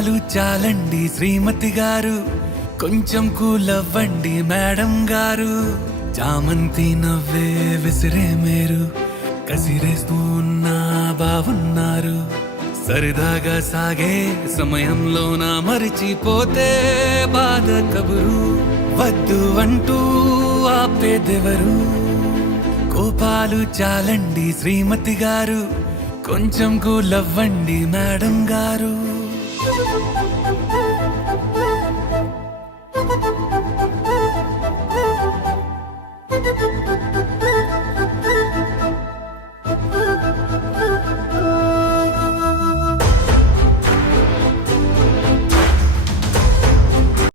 కోపాలు చాలండి శ్రీమతి గారు, కొంచెం కూలవ్వండి మేడం గారు. చామంతి నవ్వే విసిరే మేరు, కసిరేస్తూ ఉన్నా బావున్నారు. సరదాగా సాగే సమయంలోన మరిచిపోతే బాధ కబురు, వద్దు అంటూ ఆపేదెవరు. కోపాలు చాలండి శ్రీమతి గారు, కొంచెం కూలవ్వండి మేడం గారు.